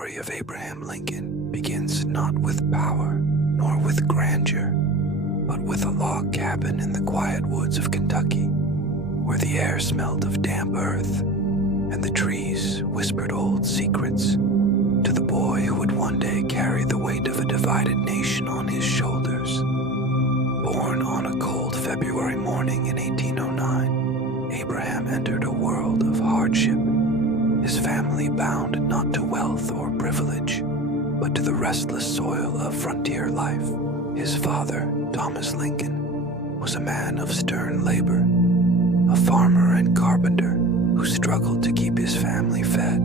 story of Abraham Lincoln begins not with power nor with grandeur, but with a log cabin in the quiet woods of Kentucky, where the air smelled of damp earth and the trees whispered old secrets to the boy who would one day carry the weight of a divided nation on his shoulders. Born on a cold February morning in 1809, Abraham entered a world of hardship, his family bound not to wealth or privilege, but to the restless soil of frontier life. His father, Thomas Lincoln, was a man of stern labor, a farmer and carpenter who struggled to keep his family fed,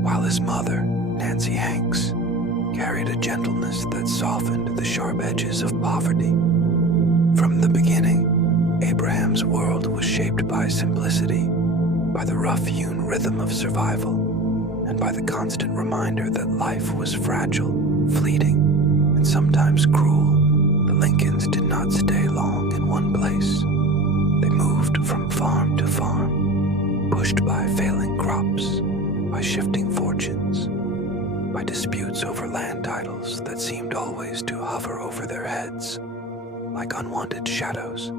while his mother, Nancy Hanks, carried a gentleness that softened the sharp edges of poverty. From the beginning, Abraham's world was shaped by simplicity, by the rough-hewn rhythm of survival, and by the constant reminder that life was fragile, fleeting, and sometimes cruel. The Lincolns did not stay long in one place. They moved from farm to farm, pushed by failing crops, by shifting fortunes, by disputes over land titles that seemed always to hover over their heads, like unwanted shadows.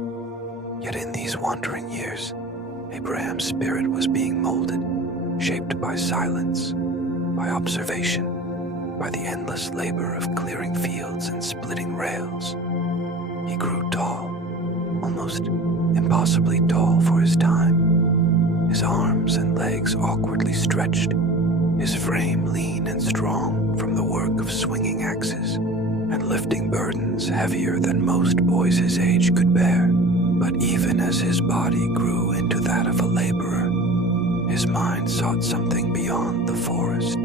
Yet in these wandering years, Abraham's spirit was being molded, shaped by silence, by observation, by the endless labor of clearing fields and splitting rails. He grew tall, almost impossibly tall for his time, his arms and legs awkwardly stretched, his frame lean and strong from the work of swinging axes and lifting burdens heavier than most boys his age could bear. But even as his body grew into that of a laborer, his mind sought something beyond the forest,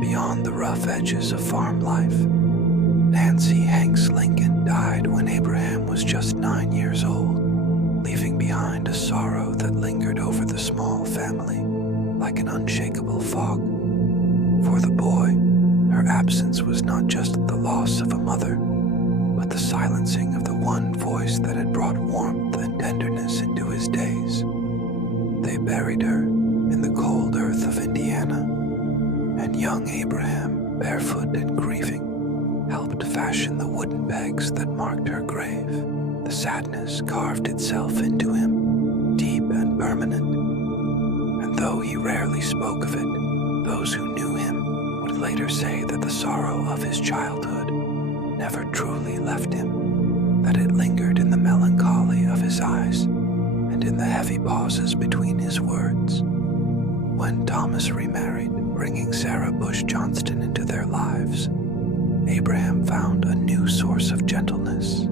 beyond the rough edges of farm life. Nancy Hanks Lincoln died when Abraham was just 9 years old, leaving behind a sorrow that lingered over the small family like an unshakable fog. For the boy, her absence was not just the loss of a mother, but the silencing of the one voice that had brought warmth and tenderness into his days. They buried her in the cold earth of Indiana, and young Abraham, barefoot and grieving, helped fashion the wooden pegs that marked her grave. The sadness carved itself into him, deep and permanent, and though he rarely spoke of it, those who knew him would later say that the sorrow of his childhood never truly left him, that it lingered in the melancholy of his eyes and in the heavy pauses between his words. When Thomas remarried, bringing Sarah Bush Johnston into their lives, Abraham found a new source of gentleness.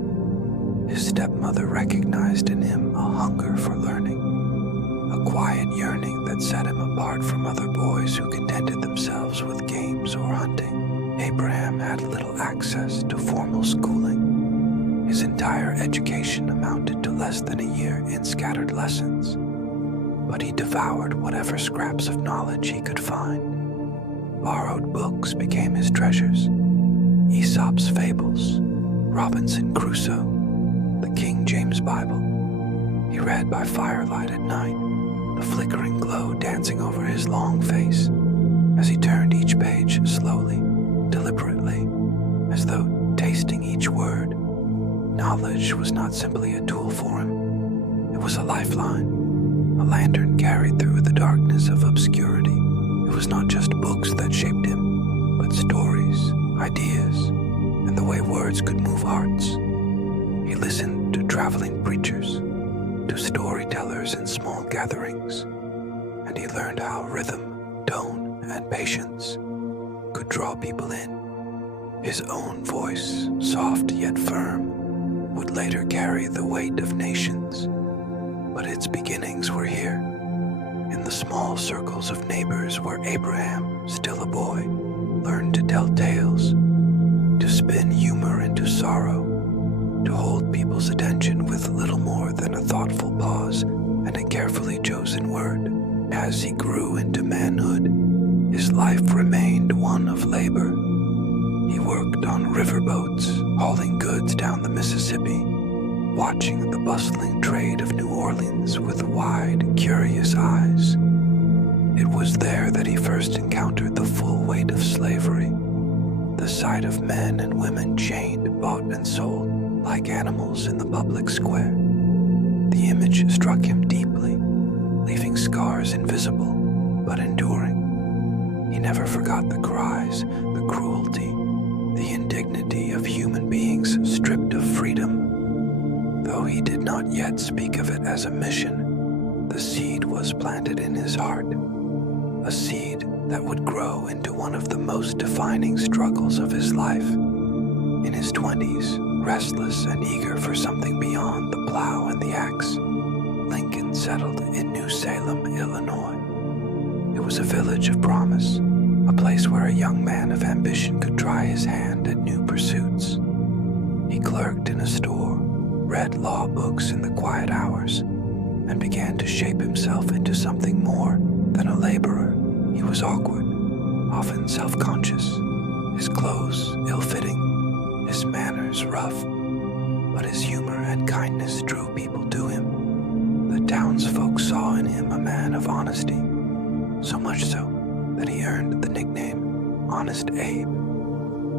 His stepmother recognized in him a hunger for learning, a quiet yearning that set him apart from other boys who contented themselves with games or hunting. Abraham had little access to formal schooling. His entire education amounted to less than a year in scattered lessons, but he devoured whatever scraps of knowledge he could find. Borrowed books became his treasures. Aesop's fables, Robinson Crusoe, the King James Bible. He read by firelight at night, the flickering glow dancing over his long face as he turned each page slowly, deliberately, as though tasting each word. Knowledge was not simply a tool for him. It was a lifeline, a lantern carried through the darkness of obscurity. It was not just books that shaped him, but stories, ideas, and the way words could move hearts. He listened to traveling preachers, to storytellers in small gatherings, and he learned how rhythm, tone, and patience could draw people in. His own voice, soft yet firm, would later carry the weight of nations, but its beginnings were here, in the small circles of neighbors where Abraham, still a boy, learned to tell tales, to spin humor into sorrow, to hold people's attention with little more than a thoughtful pause and a carefully chosen word. As he grew into manhood, his life remained one of labor. He worked on riverboats, hauling goods down the Mississippi, watching the bustling trade of New Orleans with wide, curious eyes. It was there that he first encountered the full weight of the sight of men and women chained, bought, and sold like animals in the public square. The image struck him deeply, leaving scars invisible but enduring. He never forgot the cries, the cruelty, the indignity of human beings stripped of freedom. Though he did not yet speak of it as a mission, the seed was planted in his heart, a seed that would grow into one of the most defining struggles of his life. In his 20s, restless and eager for something beyond the plow and the axe, Lincoln settled in New Salem, Illinois. It was a village of promise, a place where a young man of ambition could try his hand at new pursuits. He clerked in a store, read law books in the quiet hours, and began to shape himself into something more than a laborer. He was awkward, often self-conscious, his clothes ill-fitting, his manners rough, but his humor and kindness drew people to him. The townsfolk saw in him a man of honesty, so much so that he earned the nickname Honest Abe.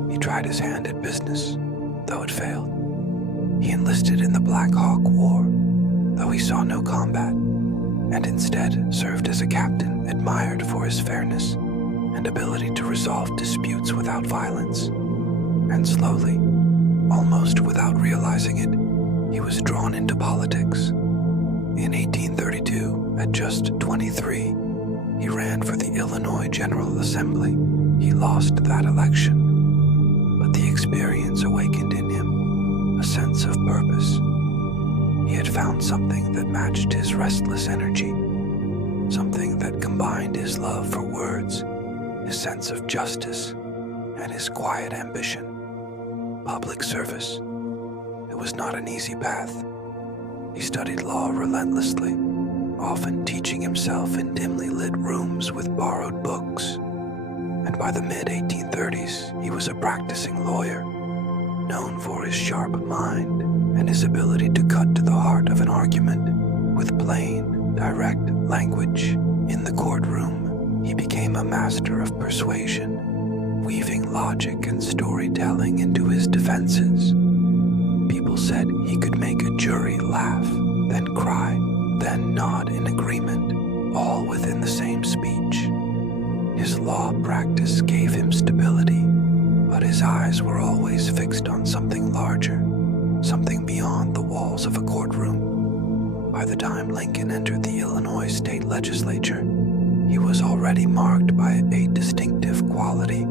He tried his hand at business, though it failed. He enlisted in the Black Hawk War, though he saw no combat, and instead served as a captain admired for his fairness and ability to resolve disputes without violence. And slowly, almost without realizing it, he was drawn into politics. In 1832, at just 23, he ran for the Illinois General Assembly. He lost that election, but the experience awakened in him a sense of purpose. He had found something that matched his restless energy, something that combined his love for words, his sense of justice, and his quiet ambition. Public service. It was not an easy path. He studied law relentlessly, often teaching himself in dimly lit rooms with borrowed books. And by the mid-1830s, he was a practicing lawyer, known for his sharp mind and his ability to cut to the heart of an argument with plain, direct language. In the courtroom, he became a master of persuasion, weaving logic and storytelling into his defenses. People said he could make a jury laugh, then cry, then nod in agreement, all within the same speech. His law practice gave him stability, but his eyes were always fixed on something larger, something beyond the walls of a courtroom. By the time Lincoln entered the Illinois state legislature, he was already marked by a distinctive quality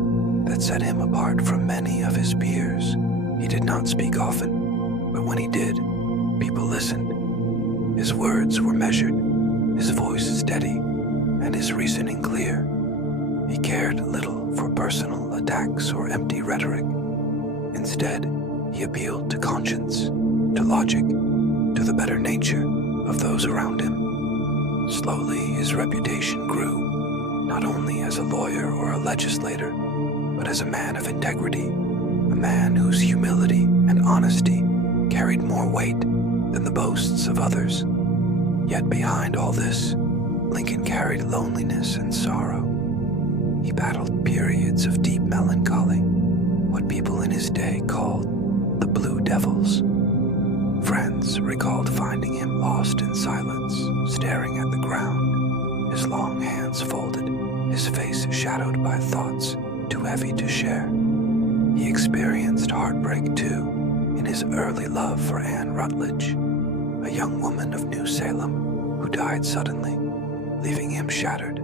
that set him apart from many of his peers. He did not speak often, but when he did, people listened. His words were measured, his voice steady, and his reasoning clear. He cared little for personal attacks or empty rhetoric. Instead, he appealed to conscience, to logic, to the better nature of those around him. Slowly, his reputation grew, not only as a lawyer or a legislator, but as a man of integrity, a man whose humility and honesty carried more weight than the boasts of others. Yet behind all this, Lincoln carried loneliness and sorrow. He battled periods of deep melancholy, what people in his day called the Blue Devils. Friends recalled finding him lost in silence, staring at the ground, his long hands folded, his face shadowed by thoughts too heavy to share. He experienced heartbreak, too, in his early love for Anne Rutledge, a young woman of New Salem who died suddenly, leaving him shattered.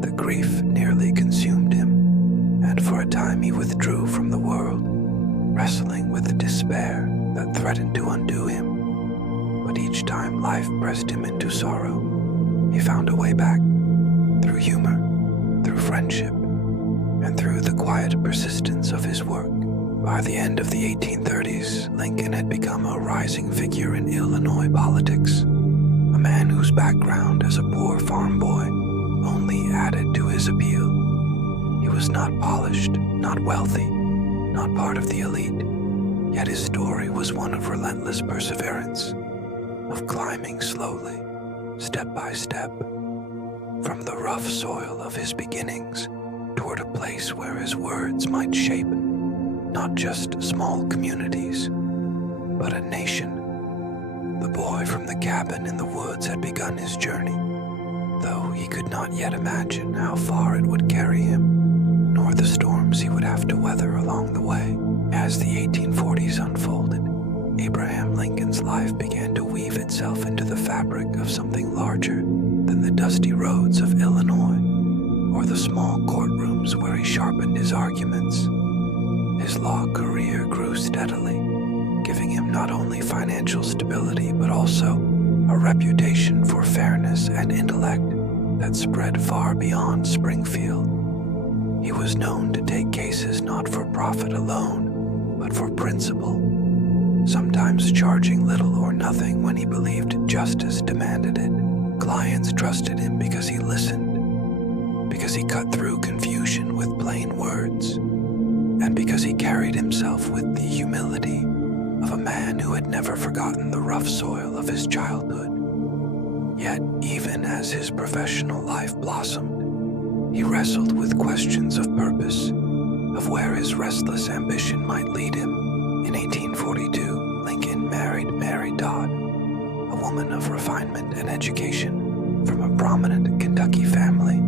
The grief nearly consumed him, and for a time he withdrew from the world, wrestling with the despair that threatened to undo him. But each time life pressed him into sorrow, he found a way back, through humor, through friendship, and through the quiet persistence of his work. By the end of the 1830s, Lincoln had become a rising figure in Illinois politics, a man whose background as a poor farm boy only added to his appeal. He was not polished, not wealthy, not part of the elite, yet his story was one of relentless perseverance, of climbing slowly, step by step, from the rough soil of his beginnings toward a place where his words might shape not just small communities, but a nation. The boy from the cabin in the woods had begun his journey, though he could not yet imagine how far it would carry him, nor the storms he would have to weather along the way. As the 1840s unfolded, Abraham Lincoln's life began to weave itself into the fabric of something larger than the dusty roads of Illinois, or the small courtrooms where he sharpened his arguments. His law career grew steadily, giving him not only financial stability but also a reputation for fairness and intellect that spread far beyond Springfield. He was known to take cases not for profit alone, but for principle, sometimes charging little or nothing when he believed justice demanded it. Clients trusted him because he listened, because he cut through confusion with plain words, and because he carried himself with the humility of a man who had never forgotten the rough soil of his childhood. Yet, even as his professional life blossomed, he wrestled with questions of purpose, of where his restless ambition might lead him. In 1842, Lincoln married Mary Dodd, a woman of refinement and education from a prominent Kentucky family.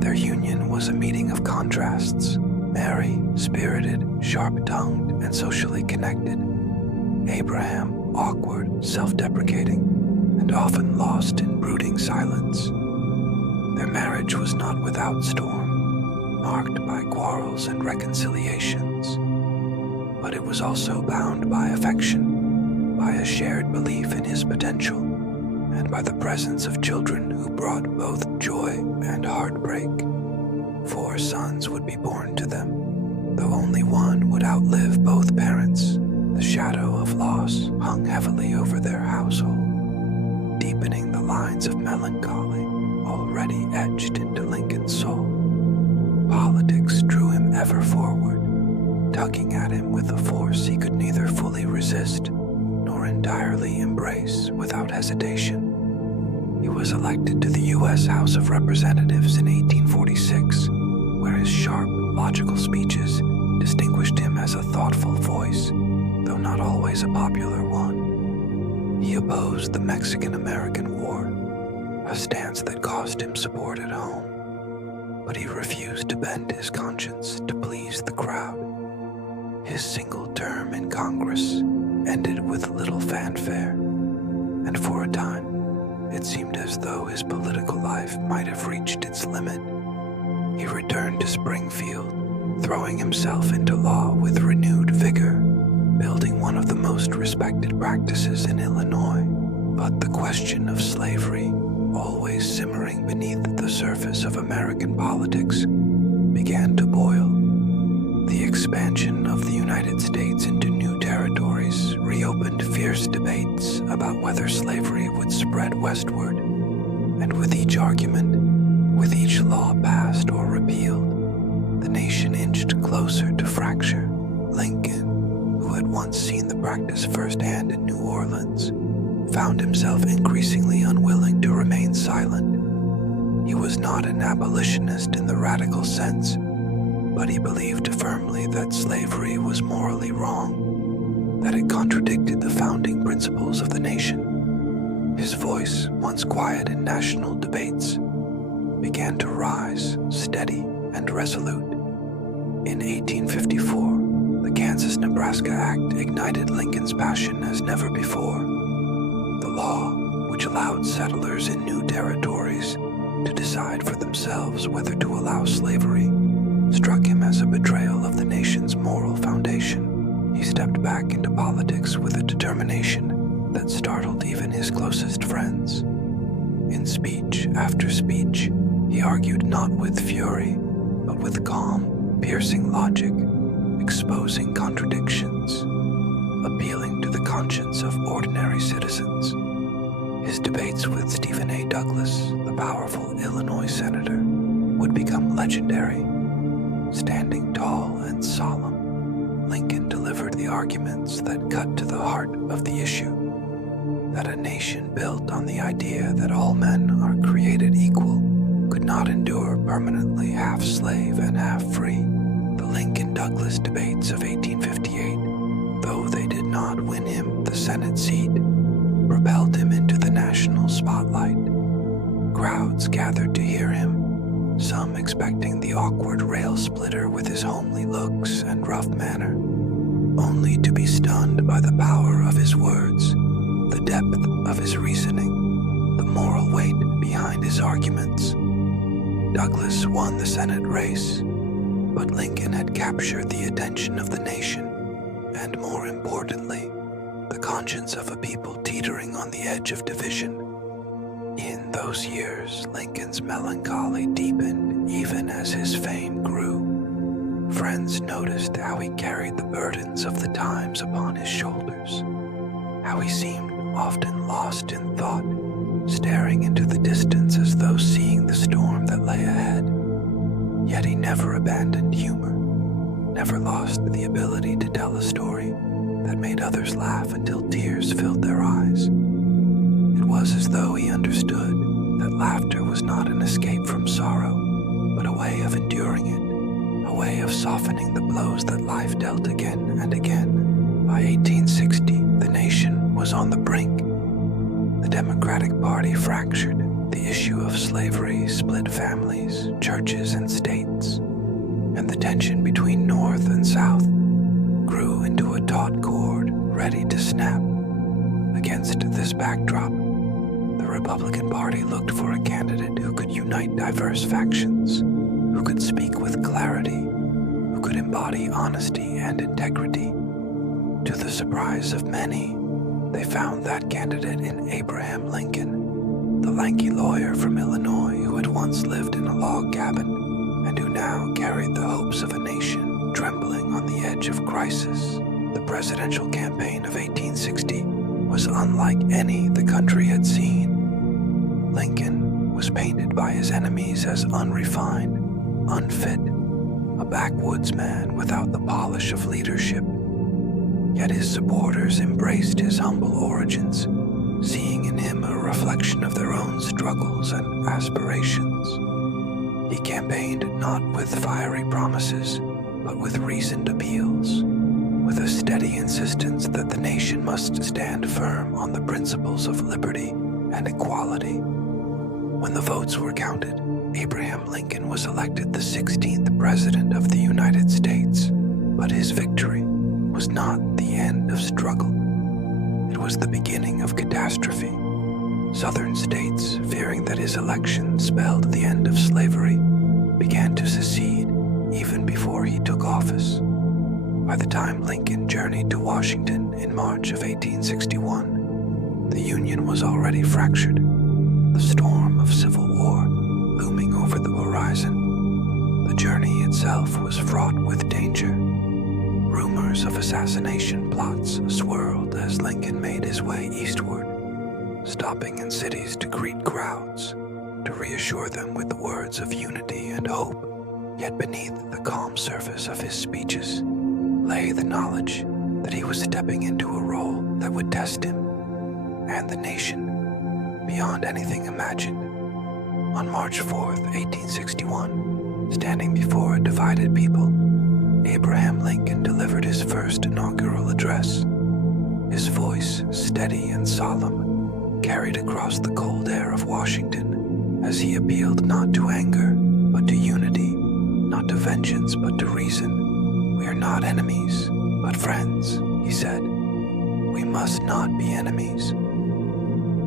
Their union was a meeting of contrasts. Mary, spirited, sharp-tongued, and socially connected. Abraham, awkward, self-deprecating, and often lost in brooding silence. Their marriage was not without storm, marked by quarrels and reconciliations, but it was also bound by affection, by a shared belief in his potential, and by the presence of children who brought both joy and heartbreak. 4 sons would be born to them, though only one would outlive both parents. The shadow of loss hung heavily over their household, deepening the lines of melancholy already etched into Lincoln's soul. Politics drew him ever forward, tugging at him with a force he could neither fully resist nor entirely embrace without hesitation. He was elected to the U.S. House of Representatives in 1846, where his sharp, logical speeches distinguished him as a thoughtful voice, though not always a popular one. He opposed the Mexican-American War, a stance that cost him support at home, but he refused to bend his conscience to please the crowd. His single term in Congress ended with little fanfare, and for a time, it seemed as though his political life might have reached its limit. He returned to Springfield, throwing himself into law with renewed vigor, building one of the most respected practices in Illinois. But the question of slavery, always simmering beneath the surface of American politics, began to boil. The expansion of the United States into new territories reopened fierce debates about whether slavery would spread westward, and with each argument, with each law passed or repealed, the nation inched closer to fracture. Lincoln, who had once seen the practice firsthand in New Orleans, found himself increasingly unwilling to remain silent. He was not an abolitionist in the radical sense, but he believed firmly that slavery was morally wrong, that it contradicted the founding principles of the nation. His voice, once quiet in national debates, began to rise, steady and resolute. In 1854, the Kansas-Nebraska Act ignited Lincoln's passion as never before. The law, which allowed settlers in new territories to decide for themselves whether to allow slavery, struck him as a betrayal of the nation's moral foundation. He stepped back into politics with a determination that startled even his closest friends. In speech after speech, he argued not with fury, but with calm, piercing logic, exposing contradictions, appealing to the conscience of ordinary citizens. His debates with Stephen A. Douglas, the powerful Illinois senator, would become legendary. Standing tall and solemn, Lincoln delivered the arguments that cut to the heart of the issue, that a nation built on the idea that all men are created equal could could not endure permanently half slave and half free. The Lincoln-Douglas debates of 1858, though they did not win him the Senate seat, propelled him into the national spotlight. Crowds gathered to hear him, some expecting the awkward rail splitter with his homely looks and rough manner, only to be stunned by the power of his words, the depth of his reasoning, the moral weight behind his arguments. Douglas won the Senate race, but Lincoln had captured the attention of the nation, and more importantly, the conscience of a people teetering on the edge of division. In those years, Lincoln's melancholy deepened even as his fame grew. Friends noticed how he carried the burdens of the times upon his shoulders, how he seemed often lost in thought, staring into the distance as though seeing the storm that lay ahead. Yet he never abandoned humor, never lost the ability to tell a story that made others laugh until tears filled their eyes. It was as though he understood that laughter was not an escape from sorrow, but a way of enduring it, a way of softening the blows that life dealt again and again. By 1860, the nation was on the brink. The Democratic Party fractured. The issue of slavery split families, churches, and states, and the tension between North and South grew into a taut cord ready to snap. Against this backdrop, the Republican Party looked for a candidate who could unite diverse factions, who could speak with clarity, who could embody honesty and integrity. To the surprise of many, they found that candidate in Abraham Lincoln, the lanky lawyer from Illinois who had once lived in a log cabin and who now carried the hopes of a nation trembling on the edge of crisis. The presidential campaign of 1860 was unlike any the country had seen. Lincoln was painted by his enemies as unrefined, unfit, a backwoods man without the polish of leadership. Yet his supporters embraced his humble origins, seeing in him a reflection of their own struggles and aspirations. He campaigned not with fiery promises, but with reasoned appeals, with a steady insistence that the nation must stand firm on the principles of liberty and equality. When the votes were counted, Abraham Lincoln was elected the 16th President of the United States, but his victory was not the end of struggle. It was the beginning of catastrophe. Southern states, fearing that his election spelled the end of slavery, began to secede even before he took office. By the time Lincoln journeyed to Washington in March of 1861, the Union was already fractured, the storm of civil war looming over the horizon. The journey itself was fraught with danger. Rumors of assassination plots swirled as Lincoln made his way eastward, stopping in cities to greet crowds, to reassure them with the words of unity and hope. Yet beneath the calm surface of his speeches lay the knowledge that he was stepping into a role that would test him and the nation beyond anything imagined. On March 4th, 1861, standing before a divided people, Abraham Lincoln delivered his first inaugural address. His voice, steady and solemn, carried across the cold air of Washington as he appealed not to anger, but to unity, not to vengeance, but to reason. We are not enemies, but friends, he said. We must not be enemies.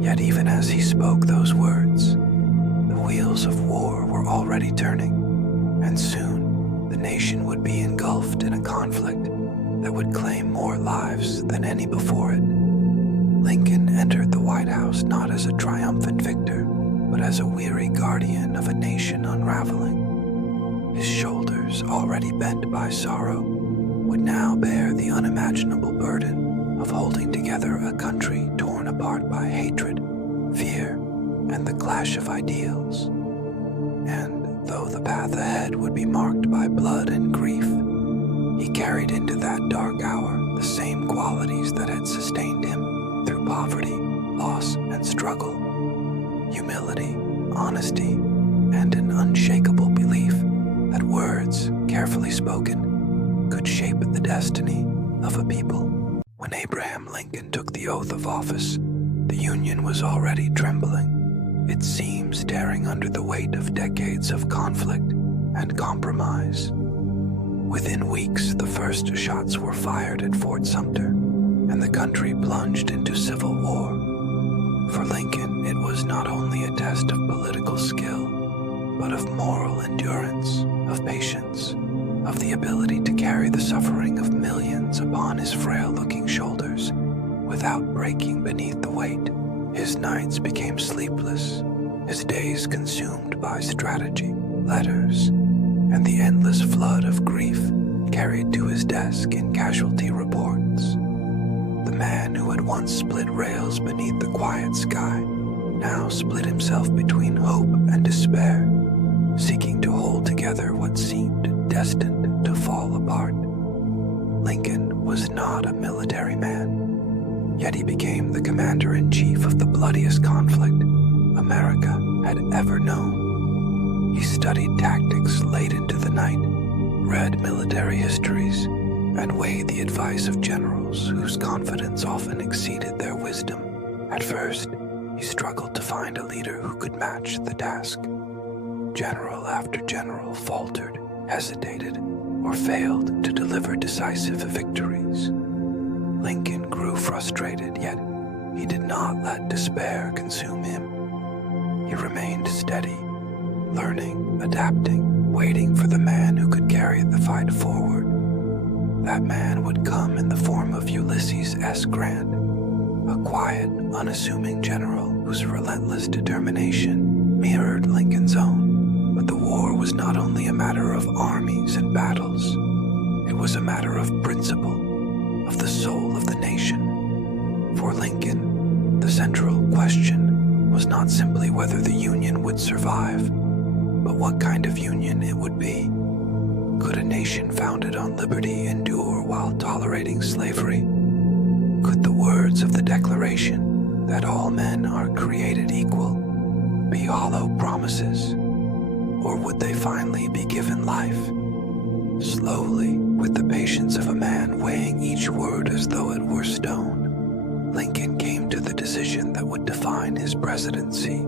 Yet even as he spoke those words, the wheels of war were already turning, and soon the nation would be engulfed in a conflict that would claim more lives than any before it. Lincoln entered the White House not as a triumphant victor, but as a weary guardian of a nation unraveling. His shoulders, already bent by sorrow, would now bear the unimaginable burden of holding together a country torn apart by hatred, fear, and the clash of ideals. And though the path ahead would be marked by blood and grief, he carried into that dark hour the same qualities that had sustained him through poverty, loss, and struggle: humility, honesty, and an unshakable belief that words, carefully spoken, could shape the destiny of a people. When Abraham Lincoln took the oath of office, the Union was already trembling, its seams tearing under the weight of decades of conflict and compromise. Within weeks, the first shots were fired at Fort Sumter, and the country plunged into civil war. For Lincoln, it was not only a test of political skill, but of moral endurance, of patience, of the ability to carry the suffering of millions upon his frail-looking shoulders without breaking beneath the weight. His nights became sleepless, his days consumed by strategy, letters, and the endless flood of grief carried to his desk in casualty reports. The man who had once split rails beneath the quiet sky now split himself between hope and despair, seeking to hold together what seemed destined to fall apart. Lincoln was not a military man, yet he became the commander-in-chief of the bloodiest conflict America had ever known. He studied tactics late into the night, read military histories, and weighed the advice of generals whose confidence often exceeded their wisdom. At first, he struggled to find a leader who could match the task. General after general faltered, hesitated, or failed to deliver decisive victories. Lincoln grew frustrated, yet he did not let despair consume him. He remained steady, learning, adapting, waiting for the man who could carry the fight forward. That man would come in the form of Ulysses S. Grant, a quiet, unassuming general whose relentless determination mirrored Lincoln's own. But the war was not only a matter of armies and battles. It was a matter of principle, of the soul of the nation. For Lincoln, the central question was not simply whether the Union would survive, but what kind of union it would be. Could a nation founded on liberty endure while tolerating slavery? Could the words of the Declaration that all men are created equal be hollow promises? Or would they finally be given life? Slowly, with the patience of a man weighing each word as though it were stone, Lincoln came to the decision that would define his presidency: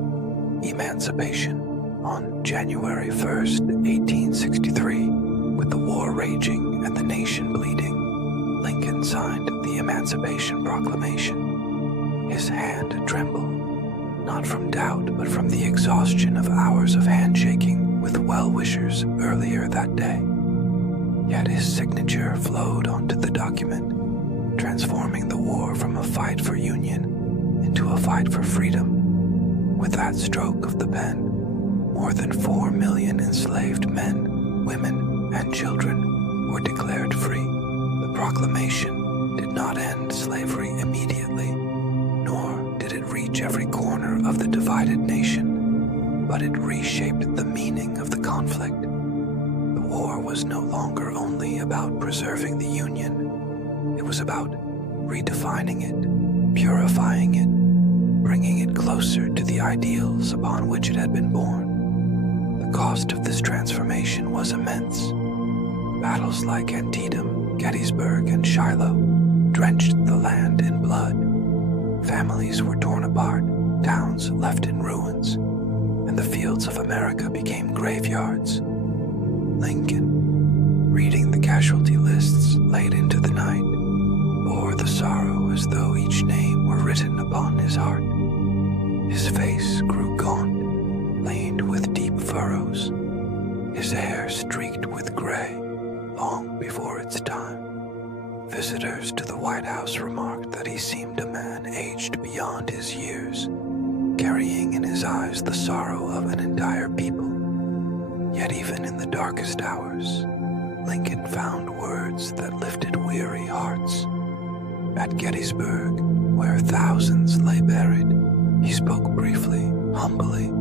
emancipation. On January 1st, 1863, with the war raging and the nation bleeding, Lincoln signed the Emancipation Proclamation. His hand trembled, not from doubt, but from the exhaustion of hours of handshaking with well-wishers earlier that day. Yet his signature flowed onto the document, transforming the war from a fight for union into a fight for freedom. With that stroke of the pen, more than 4 million enslaved men, women, and children were declared free. The proclamation did not end slavery immediately, nor did it reach every corner of the divided nation, but it reshaped the meaning of the conflict. The war was no longer only about preserving the Union. It was about redefining it, purifying it, bringing it closer to the ideals upon which it had been born. The cost of this transformation was immense. Battles like Antietam, Gettysburg, and Shiloh drenched the land in blood. Families were torn apart, towns left in ruins, and the fields of America became graveyards. Lincoln, reading the casualty lists late into the night, bore the sorrow as though each name were written upon his heart. His face grew gaunt, laned with deep furrows, his hair streaked with gray long before its time. Visitors to the White House remarked that he seemed a man aged beyond his years, carrying in his eyes the sorrow of an entire people. Yet even in the darkest hours, Lincoln found words that lifted weary hearts. At Gettysburg, where thousands lay buried, he spoke briefly, humbly,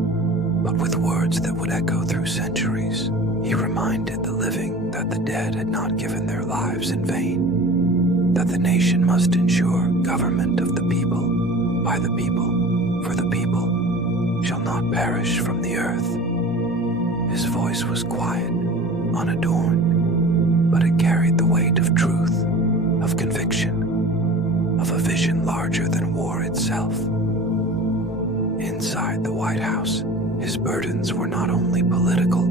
but with words that would echo through centuries. He reminded the living that the dead had not given their lives in vain, that the nation must ensure government of the people, by the people, for the people, shall not perish from the earth. His voice was quiet, unadorned, but it carried the weight of truth, of conviction, of a vision larger than war itself. Inside the White House, his burdens were not only political,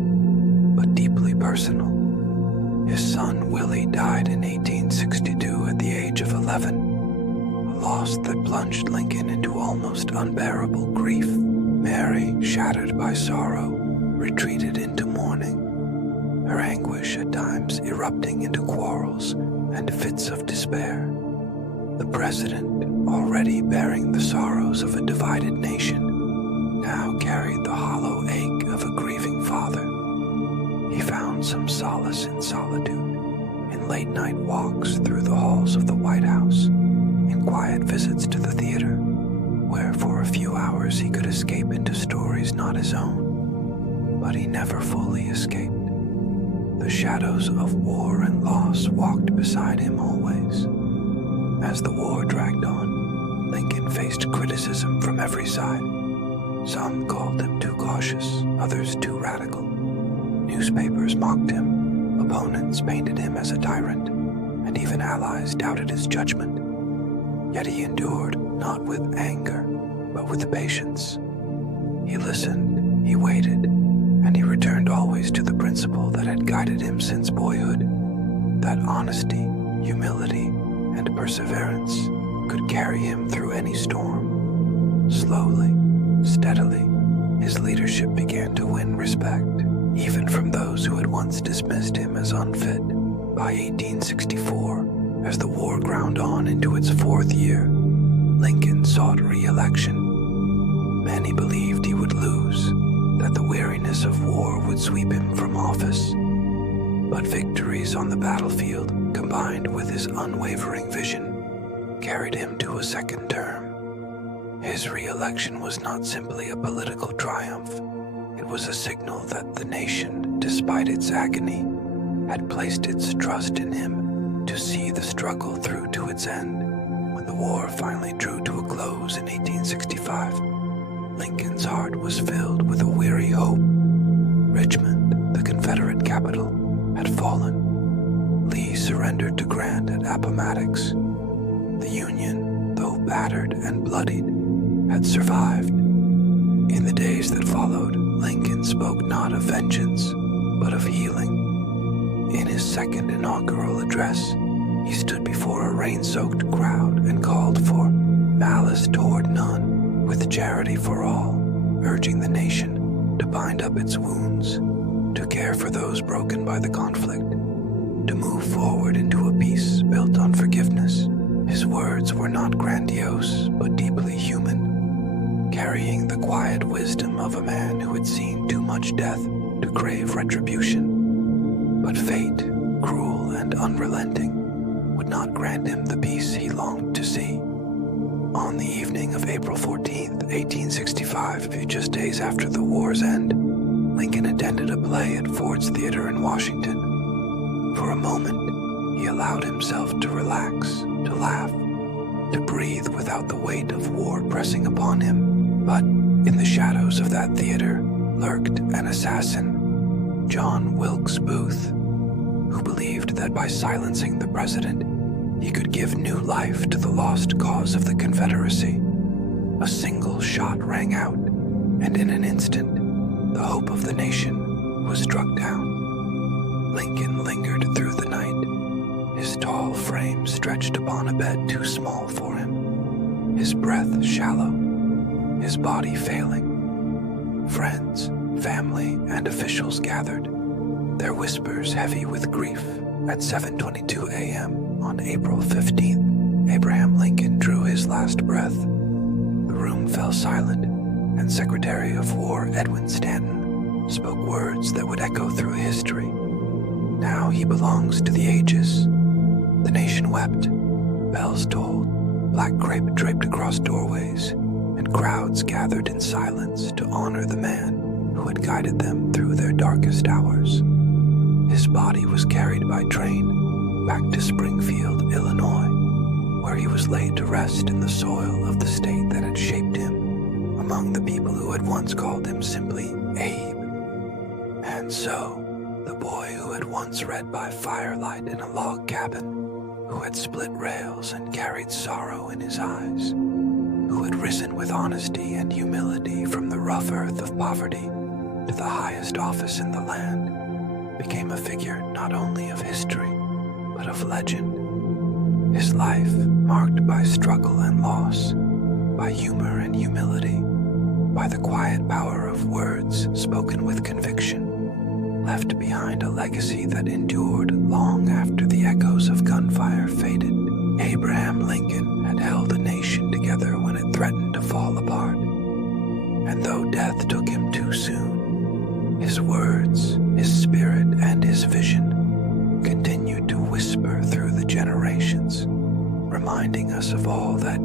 but deeply personal. His son, Willie, died in 1862 at the age of 11, a loss that plunged Lincoln into almost unbearable grief. Mary, shattered by sorrow, retreated into mourning, her anguish at times erupting into quarrels and fits of despair. The president, already bearing the sorrows of a divided nation, now carried the hollow ache of a grieving father. He found some solace in solitude, in late-night walks through the halls of the White House, in quiet visits to the theater, where for a few hours he could escape into stories not his own. But he never fully escaped. The shadows of war and loss walked beside him always. As the war dragged on, Lincoln faced criticism from every side. Some called him too cautious, others too radical. Newspapers mocked him, opponents painted him as a tyrant, and even allies doubted his judgment. Yet he endured not with anger, but with patience. He listened, he waited, and he returned always to the principle that had guided him since boyhood, that honesty, humility, and perseverance could carry him through any storm. Slowly, steadily, his leadership began to win respect, even from those who had once dismissed him as unfit. By 1864, as the war ground on into its fourth year, Lincoln sought re-election. Many believed he would lose, that the weariness of war would sweep him from office. But victories on the battlefield, combined with his unwavering vision, carried him to a second term. His re-election was not simply a political triumph. It was a signal that the nation, despite its agony, had placed its trust in him to see the struggle through to its end. When the war finally drew to a close in 1865, Lincoln's heart was filled with a weary hope. Richmond, the Confederate capital, had fallen. Lee surrendered to Grant at Appomattox. The Union, though battered and bloodied, had survived. In the days that followed, Lincoln spoke not of vengeance, but of healing. In his second inaugural address, he stood before a rain-soaked crowd and called for malice toward none, with charity for all, urging the nation to bind up its wounds, to care for those broken by the conflict, to move forward into a peace built on forgiveness. His words were not grandiose, but deeply human, carrying the quiet wisdom of a man who had seen too much death to crave retribution. But fate, cruel and unrelenting, would not grant him the peace he longed to see. On the evening of April 14th, 1865, just days after the war's end, Lincoln attended a play at Ford's Theater in Washington. For a moment, he allowed himself to relax, to laugh, to breathe without the weight of war pressing upon him. But in the shadows of that theater lurked an assassin, John Wilkes Booth, who believed that by silencing the president, he could give new life to the lost cause of the Confederacy. A single shot rang out, and in an instant, the hope of the nation was struck down. Lincoln lingered through the night, his tall frame stretched upon a bed too small for him, his breath shallow, his body failing. Friends, family, and officials gathered, their whispers heavy with grief. At 7:22 a.m. on April 15th, Abraham Lincoln drew his last breath. The room fell silent, and Secretary of War Edwin Stanton spoke words that would echo through history. Now he belongs to the ages. The nation wept, bells tolled, black crape draped across doorways, and crowds gathered in silence to honor the man who had guided them through their darkest hours. His body was carried by train back to Springfield, Illinois, where he was laid to rest in the soil of the state that had shaped him, among the people who had once called him simply Abe. And so, the boy who had once read by firelight in a log cabin, who had split rails and carried sorrow in his eyes, who had risen with honesty and humility from the rough earth of poverty to the highest office in the land, became a figure not only of history, but of legend. His life marked by struggle and loss, by humor and humility, by the quiet power of words spoken with conviction, left behind a legacy that endured long after the echoes of gunfire faded. Abraham Lincoln had held a nation together when it threatened to fall apart. And though death took him too soon, his words, his spirit, and his vision continued to whisper through the generations, reminding us of all that,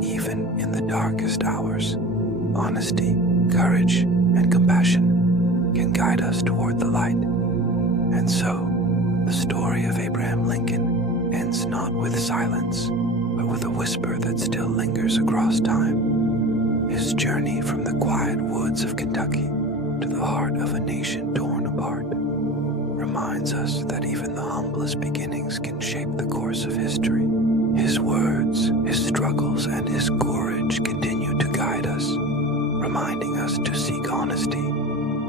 even in the darkest hours, honesty, courage, and compassion can guide us toward the light. And so, the story of Abraham Lincoln ends not with silence, but with a whisper that still lingers across time. His journey from the quiet woods of Kentucky to the heart of a nation torn apart reminds us that even the humblest beginnings can shape the course of history. His words, his struggles, and his courage continue to guide us, reminding us to seek honesty,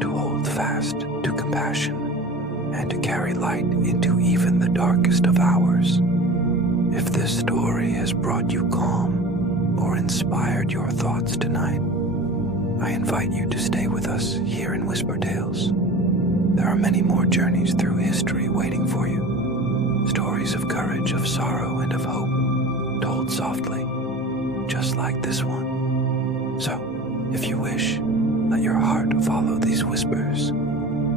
to hold fast to compassion, and to carry light into even the darkest of hours. If this story has brought you calm or inspired your thoughts tonight, I invite you to stay with us here in Whisper Tales. There are many more journeys through history waiting for you. Stories of courage, of sorrow, and of hope, told softly, just like this one. So, if you wish, let your heart follow these whispers.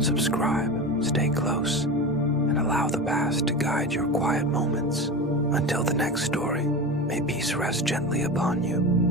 Subscribe, stay close, and allow the past to guide your quiet moments. Until the next story, may peace rest gently upon you.